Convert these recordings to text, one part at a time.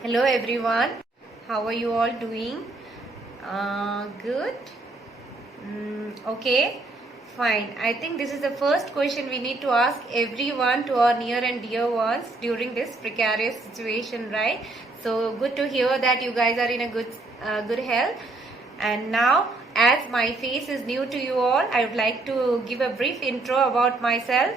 Hello everyone, how are you all doing? Good? Okay, fine. I think this is the first question we need to ask everyone to our near and dear ones during this precarious situation, right? So good to hear that you guys are in a good health. And now, as my face is new to you all, I would like to give a brief intro about myself.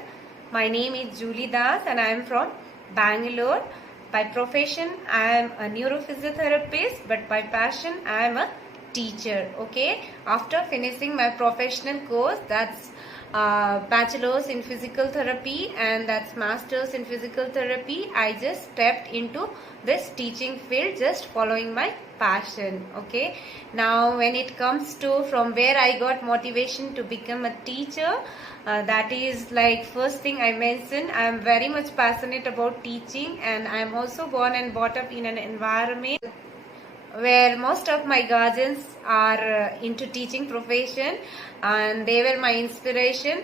My name is Julie Das and I am from Bangalore. By profession, I am a neurophysiotherapist, but by passion, I am a teacher. Okay, after finishing my professional course, that's bachelor's in physical therapy and that's master's in physical therapy, I just stepped into this teaching field, just following my passion. Okay, now when it comes to from where I got motivation to become a teacher, that is like first thing I mentioned, I am very much passionate about teaching, and I am also born and brought up in an environment where most of my guardians are into teaching profession and they were my inspiration.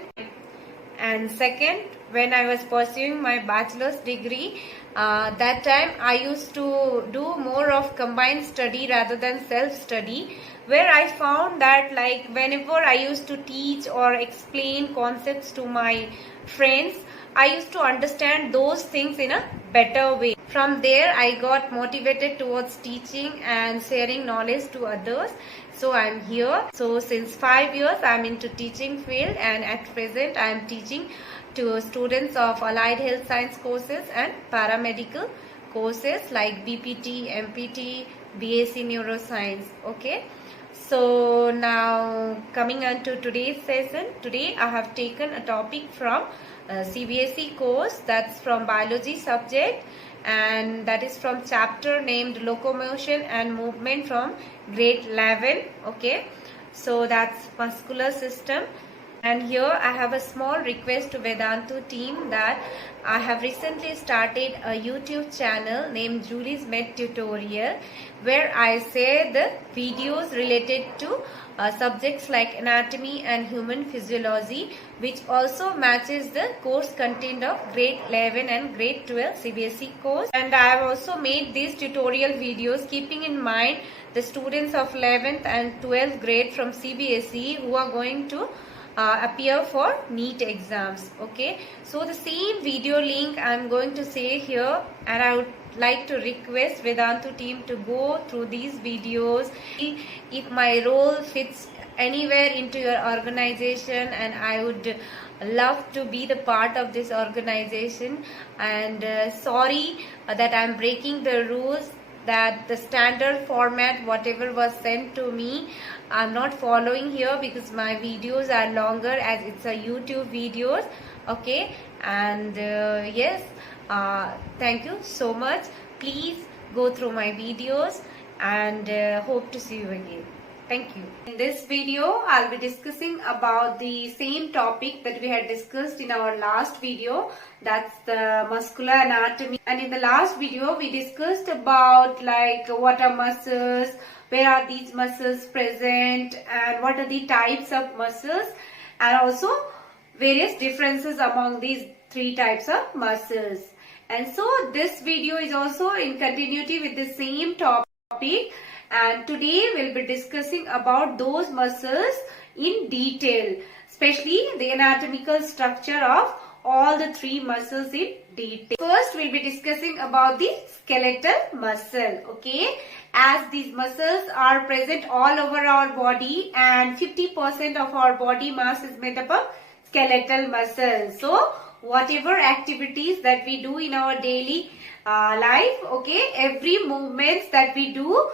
And second, when I was pursuing my bachelor's degree, that time I used to do more of combined study rather than self-study, where I found that like whenever I used to teach or explain concepts to my friends, I used to understand those things in a better way. From there, I got motivated towards teaching and sharing knowledge to others. So I'm here. So since 5 years, I'm into teaching field, and at present, I am teaching to students of allied health science courses and paramedical courses like BPT, MPT, BSc Neuroscience. Okay. So now coming on to today's session. Today I have taken a topic from CBSE course, that's from biology subject, and that is from chapter named locomotion and movement from grade 11. Okay, so that's muscular system. And here I have a small request to Vedantu team that I have recently started a YouTube channel named Julie's Med Tutorial, where I share the videos related to subjects like anatomy and human physiology, which also matches the course content of grade 11 and grade 12 CBSE course. And I have also made these tutorial videos keeping in mind the students of 11th and 12th grade from CBSE who are going to appear for NEET exams. Okay, so the same video link I am going to say here, and I would like to request Vedantu team to go through these videos. If my role fits anywhere into your organization, and I would love to be the part of this organization. And sorry that I am breaking the rules, that the standard format whatever was sent to me I'm not following here, because my videos are longer as it's a YouTube videos. Okay, and yes, thank you so much. Please go through my videos, and hope to see you again. Thank you. In this video, I'll be discussing about the same topic that we had discussed in our last video. That's the muscular anatomy. And in the last video, we discussed about like what are muscles, where are these muscles present, and what are the types of muscles, and also various differences among these three types of muscles. And so this video is also in continuity with the same topic. And today we'll be discussing about those muscles in detail, especially the anatomical structure of all the three muscles in detail. First, we'll be discussing about the skeletal muscle. Okay, as these muscles are present all over our body, and 50% of our body mass is made up of skeletal muscle. So whatever activities that we do in our daily life, okay, every movements that we do,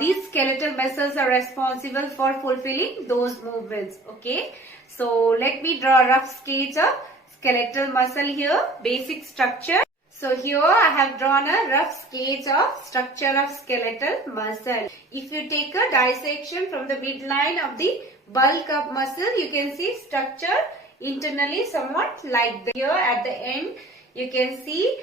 these skeletal muscles are responsible for fulfilling those movements. Okay, so let me draw a rough sketch of skeletal muscle here, basic structure. So here I have drawn a rough sketch of structure of skeletal muscle. If you take a dissection from the midline of the bulk of muscle, you can see structure internally somewhat like that. Here at the end, you can see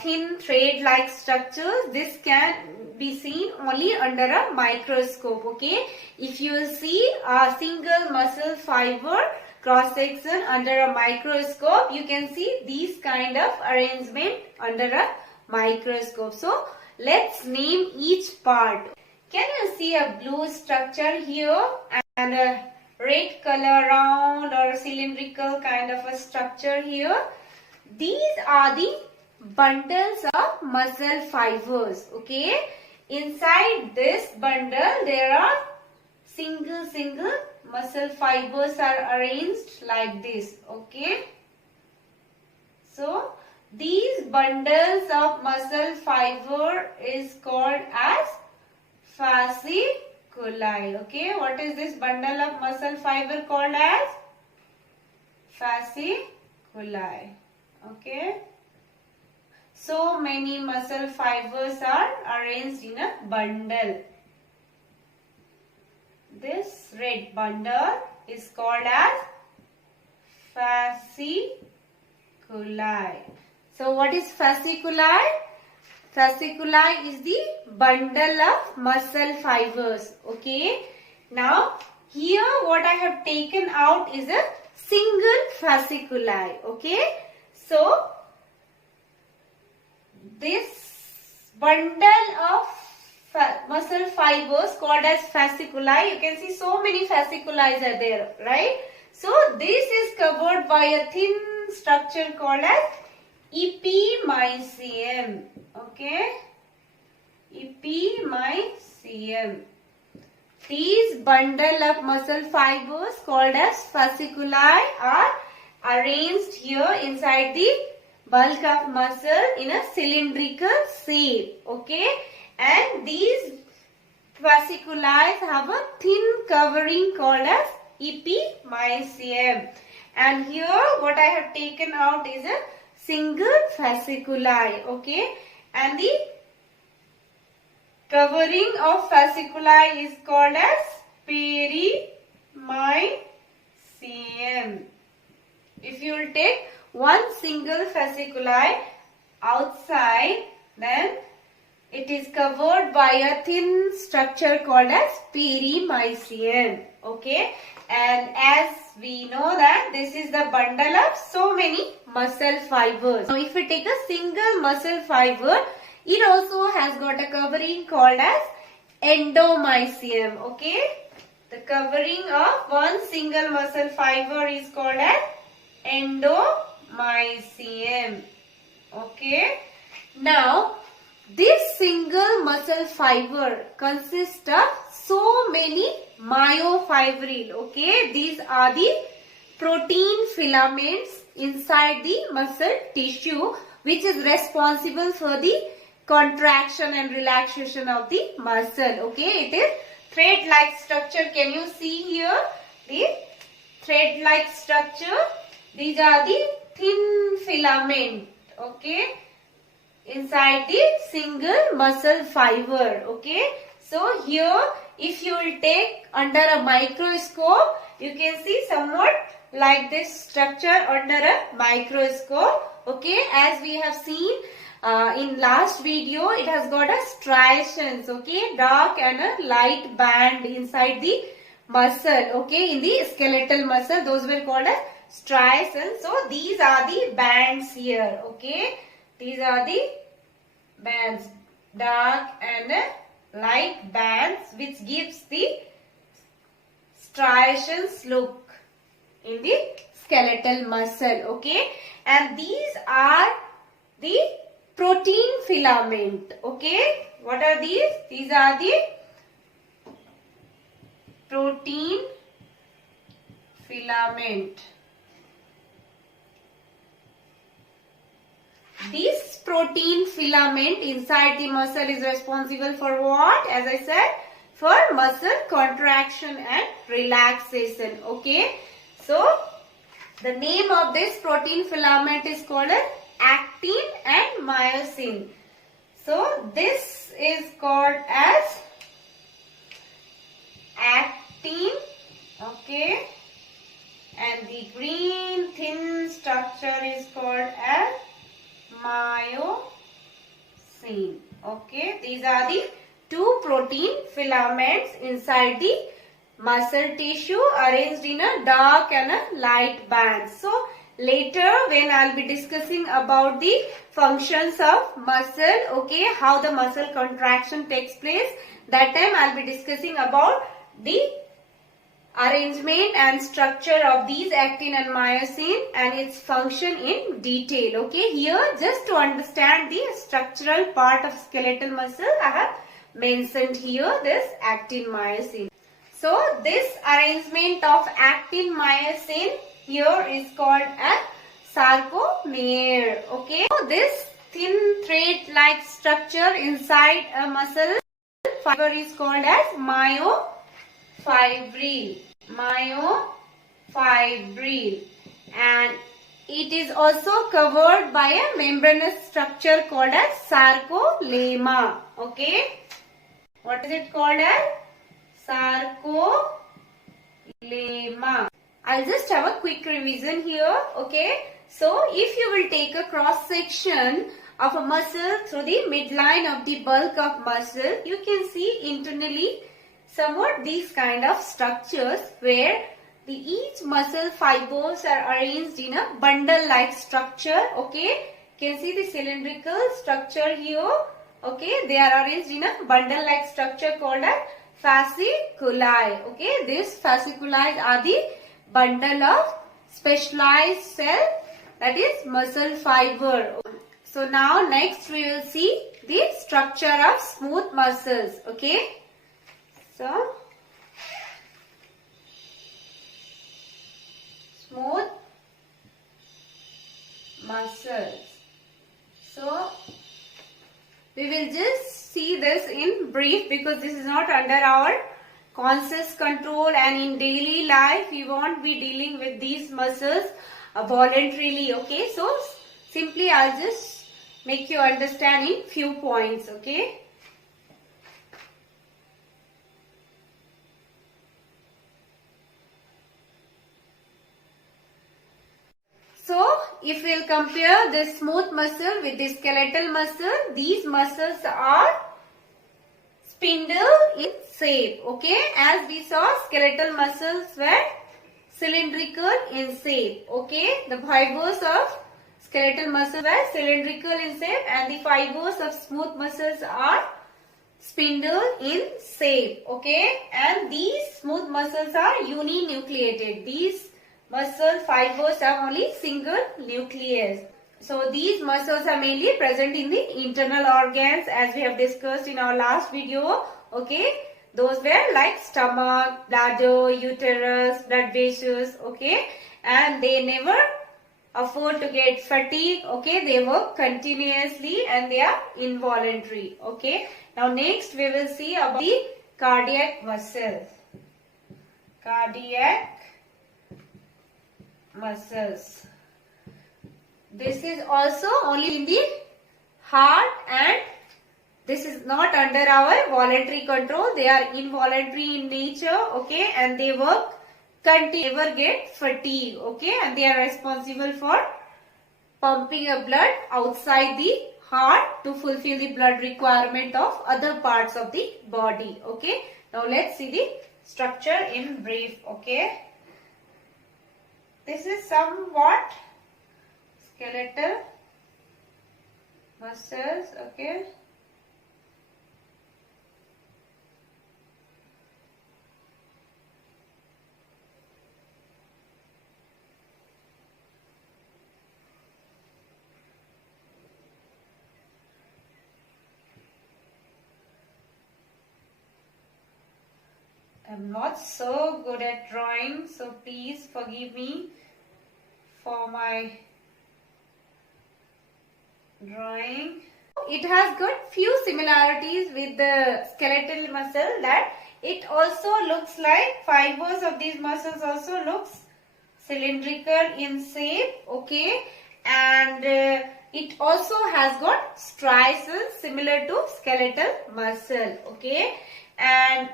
thin thread-like structures. This can be seen only under a microscope. Okay, if you see a single muscle fiber cross section under a microscope, you can see these kind of arrangement under a microscope. So let's name each part. Can you see a blue structure here and a red color round or cylindrical kind of a structure here? These are the bundles of muscle fibers. Okay. Inside this bundle there are single muscle fibers are arranged like this. Okay. So these bundles of muscle fiber is called as fasciculi. Okay. What is this bundle of muscle fiber called as? Fasciculi. Okay. So many muscle fibers are arranged in a bundle. This red bundle is called as fasciculi. So what is fasciculi? Fasciculi is the bundle of muscle fibers. Okay. Now here what I have taken out is a single fasciculi. Okay. So this bundle of muscle fibers called as fasciculi, you can see so many fasciculi are there, right? So this is covered by a thin structure called as epimysium. Okay, epimysium. These bundle of muscle fibers called as fasciculi are arranged here inside the bulk of muscle in a cylindrical shape. Okay, and these fasciculi have a thin covering called as epimysium. And here what I have taken out is a single fasciculi. Okay, and the covering of fasciculi is called as perimysium. If you will take one single fasciculi outside, then it is covered by a thin structure called as perimysium. Okay, and as we know that this is the bundle of so many muscle fibers. Now if we take a single muscle fiber, it also has got a covering called as endomysium. Okay, the covering of one single muscle fiber is called as endomysium. Okay, now this single muscle fiber consists of so many myofibril. Okay, these are the protein filaments inside the muscle tissue which is responsible for the contraction and relaxation of the muscle. Okay, it is thread-like structure. Can you see here the thread-like structure? These are the thin filament. Okay, inside the single muscle fiber. Okay, so here if you will take under a microscope, you can see somewhat like this structure under a microscope. Okay, as we have seen in last video, it has got a striations. Okay, dark and a light band inside the muscle. Okay, in the skeletal muscle, those were called as striations. So these are the bands here. Okay, these are the bands, dark and light bands, which gives the striations look in the skeletal muscle. Okay, and these are the protein filament. Okay, what are these? These are the protein filament. This protein filament inside the muscle is responsible for what? As I said, for muscle contraction and relaxation. Okay, so the name of this protein filament is called as actin and myosin. So this is called as actin. Okay, and the green thin structure is called as myosin. Okay, these are the two protein filaments inside the muscle tissue arranged in a dark and a light band. So later when I'll be discussing about the functions of muscle, okay, how the muscle contraction takes place. That time I'll be discussing about the arrangement and structure of these actin and myosin and its function in detail. Okay, here just to understand the structural part of skeletal muscle, I have mentioned here this actin myosin. So this arrangement of actin myosin here is called as sarcomere. Okay, so this thin thread like structure inside a muscle fiber is called as myofibril. Myofibril, and it is also covered by a membranous structure called as sarcolemma. Okay, what is it called as? Sarcolemma. I'll just have a quick revision here. Okay, so if you will take a cross section of a muscle through the midline of the bulk of muscle, you can see internally somewhat these kind of structures where each muscle fibers are arranged in a bundle like structure. Okay, you can see the cylindrical structure here. Okay, they are arranged in a bundle like structure called as fasciculi. Okay, these fasciculi are the bundle of specialized cell, that is muscle fiber. So now next we will see the structure of smooth muscles. Okay, so smooth muscles. So we will just see this in brief because this is not under our conscious control, and in daily life we won't be dealing with these muscles voluntarily. Okay, so simply I'll just make you understand in few points. Okay, so if we'll compare this smooth muscle with the skeletal muscle, these muscles are spindle in shape. Okay, as we saw, skeletal muscles were cylindrical in shape. Okay, the fibers of skeletal muscles were cylindrical in shape and the fibers of smooth muscles are spindle in shape. Okay, and these smooth muscles are uninucleated. These muscle fibers have only single nucleus. So these muscles are mainly present in the internal organs, as we have discussed in our last video. Okay, those were like stomach, bladder, uterus, blood vessels. Okay, and they never afford to get fatigue. Okay, they work continuously and they are involuntary. Okay, now next we will see about the cardiac muscles. Cardiac muscles. This is also only in the heart and this is not under our voluntary control. They are involuntary in nature. Okay, and they work continuously, never get fatigue. Okay, and they are responsible for pumping a blood outside the heart to fulfill the blood requirement of other parts of the body. Okay, now let's see the structure in brief. Okay, this is somewhat skeletal muscles. Okay, I'm not so good at drawing, so please forgive me for my drawing. It has got few similarities with the skeletal muscle, that it also looks like fibers of these muscles also looks cylindrical in shape. Okay, and it also has got striations similar to skeletal muscle. Okay, and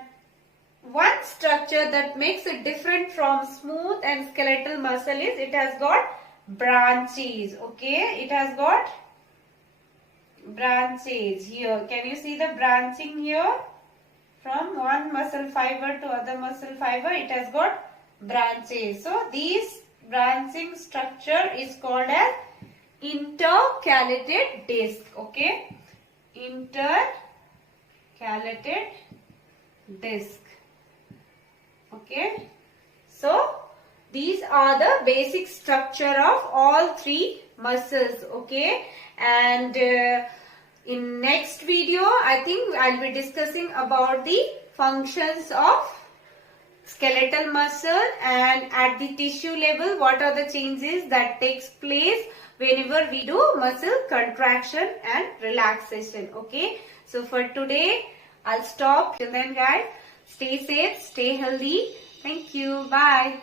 one structure that makes it different from smooth and skeletal muscle is it has got branches. Okay, it has got branches here. Can you see the branching here? From one muscle fiber to other muscle fiber, it has got branches. So these branching structure is called as intercalated disc. Okay, intercalated disc. Okay, so these are the basic structure of all three muscles. Okay, and in next video I think I'll be discussing about the functions of skeletal muscle, and at the tissue level what are the changes that takes place whenever we do muscle contraction and relaxation. Okay, so for today I'll stop. Till then guys, stay safe, stay healthy. Thank you. Bye.